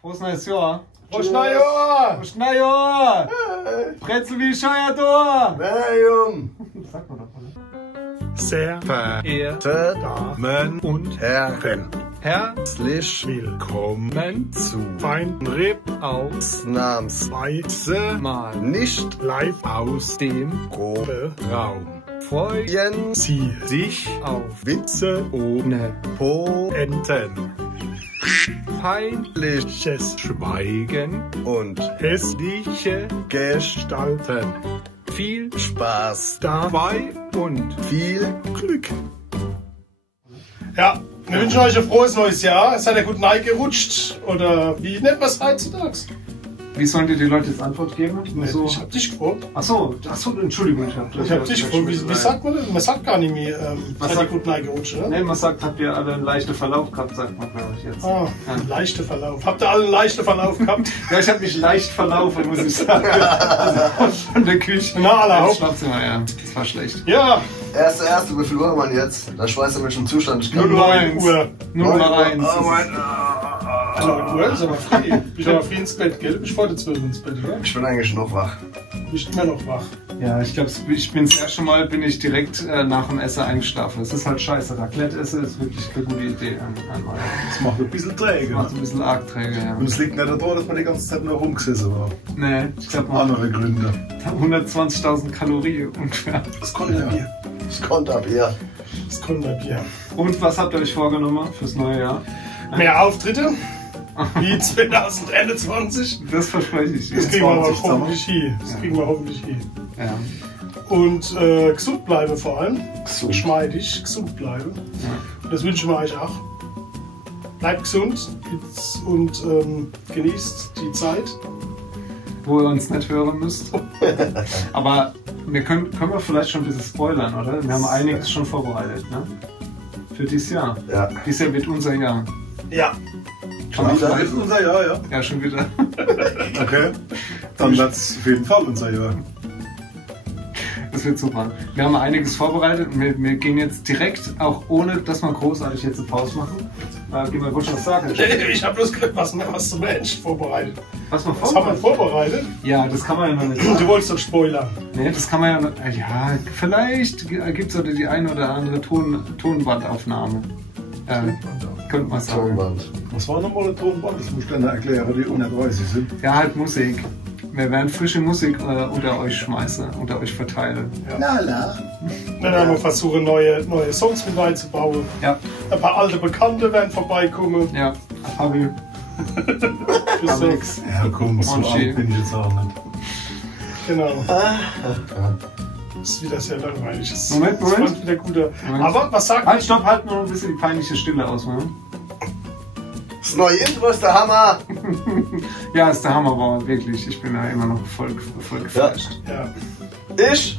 Frohes neues Jahr. Frohes neues Jahr! Frohes neues Jahr! Brezel wie Scheuer da! Jung! Sag mal doch, oder? Sehr verehrte Damen und Herren, herzlich willkommen zu Feinripp ausnahmsweise mal nicht live aus dem Proberaum. Freuen Sie sich auf Witze ohne Poenten, peinliches Schweigen und hässliche Gestalten. Viel Spaß dabei und viel Glück. Ja, wir wünschen euch ein frohes neues Jahr. Seid ihr gut reingerutscht? Oder wie nennt man es heutzutage? Wie sollen dir die Leute jetzt Antwort geben? So. Ich hab dich gefragt. Achso, Entschuldigung. Ich hab dich gefragt. Wie sagt man das? Man sagt gar nicht mehr, seid ihr gut reingerutscht, oder? Ne, man sagt, habt ihr alle einen leichten Verlauf gehabt, sagt man, glaube ich jetzt. Ah, ja. Ein leichter Verlauf. Habt ihr alle einen leichten Verlauf gehabt? Ja, ich habe mich leicht verlaufen, muss ich sagen. Von der Küche. Na, aller Haupt. Schlafzimmer, ja. Das war schlecht. Ja. Erste, wie viel Uhr haben wir jetzt? Da schweißt er mich im Zustand. Ich 9 Uhr. 0:01. Oh mein 9 Uhr ist aber früh. Bist aber früh ins Bett, gell? Bist vor der 12 ins Bett, oder? Ich bin eigentlich noch wach. Bist immer noch wach. Ja, ich glaube, ich bin das erste Mal direkt nach dem Essen eingeschlafen. Es ist halt scheiße. Raclette essen ist wirklich keine gute Idee. Das macht ein bisschen träge. Macht ein bisschen arg träge, ja. Und es liegt nicht daran, dass man die ganze Zeit nur rumgesessen war. Nee, ich glaube, Andere Gründe. 120.000 Kalorien ungefähr. Das Konterbier. Das Konterbier. Das Konterbier. Und was habt ihr euch vorgenommen fürs neue Jahr? Mehr Auftritte? Wie 2021? Das verspreche ich. Das kriegen wir aber hoffentlich hin. Ja. Und gesund bleiben vor allem. Geschmeidig, gesund bleiben. Ja. Das wünschen wir euch auch. Bleibt gesund und genießt die Zeit. Wo ihr uns nicht hören müsst. Aber können wir vielleicht schon ein bisschen spoilern, oder? Wir haben einiges schon vorbereitet, ne? Für dieses Jahr. Ja. Dieses Jahr wird unser Jahr. Ja. Schon Das wieder? ist unser Jahr, ja. Ja, schon wieder. Okay. Dann wird es auf jeden Fall unser Jahr. Das wird super. Wir haben einiges vorbereitet und wir gehen jetzt direkt, auch ohne dass wir großartig jetzt eine Pause machen. Gehen wir, wollte ich was sagen? Ich habe bloß gehört, was zum Mensch vorbereitet. Was wir Was haben wir vorbereitet? Ja, das kann man ja noch nicht sagen. Du wolltest doch spoilern. Nee, das kann man ja noch. Ja, vielleicht gibt es die eine oder andere Tonbandaufnahme. Könnte man sagen. Tonband. Was war nochmal ein Tonband? Das musst du dann erklären, die unerweislich sind. Ja, halt Musik. Wir werden frische Musik unter euch schmeißen, unter euch verteilen. Na. Dann haben wir versucht, neue Songs mit einzubauen. Ja, Ein paar alte Bekannte werden vorbeikommen. ja. Fabi. Songs. Ja, komm, so Monchi. alt bin ich jetzt auch nicht. Genau. Das ist wieder sehr langweilig. Moment. Das fand wieder guter. Moment. Aber was sagt Halt, stopp, halt noch ein bisschen die peinliche Stille aus, ne? Das neue Intro ist der Hammer. Ja, ist der Hammer, aber wirklich. Ich bin da immer noch voll geflasht. Ja. Ich.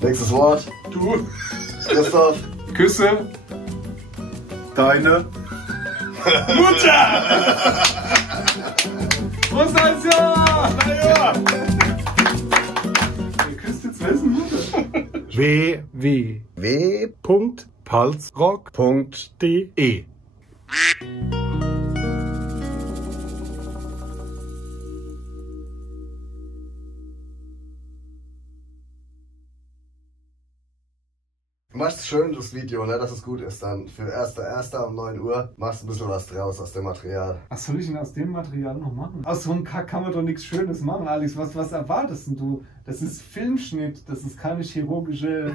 Nächstes Wort. Du. Christoph. Küsse. Deine. Mutter! Prost als Jahr! Naja. Ihr küsst jetzt wessen Mutter? www.palzrock.de Du machst schön das Video, ne, dass es gut ist. Dann für 1.1. um 9 Uhr machst du ein bisschen was draus aus dem Material. Was soll ich denn aus dem Material noch machen? Aus so einem Kack kann man doch nichts Schönes machen, Alex. Was erwartest denn du? Das ist Filmschnitt, das ist keine chirurgische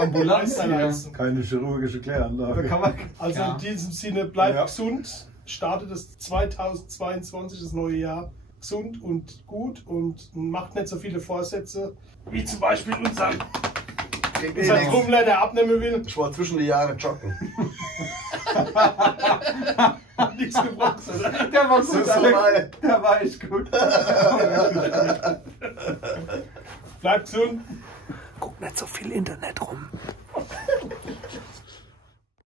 Ambulanz hier. Keine chirurgische Da Kläranlage. kann man, Also ja. in diesem Sinne, bleibt Ja. gesund. Startet das 2022, das neue Jahr, gesund und gut und macht nicht so viele Vorsätze, wie zum Beispiel unser Trommler, der abnehmen will. Ich war zwischen die Jahre joggen. Hat nichts gebracht, oder? Der war gut, ist Alex. vorbei. Der war echt gut. Bleibt gesund. Guck nicht so viel Internet rum.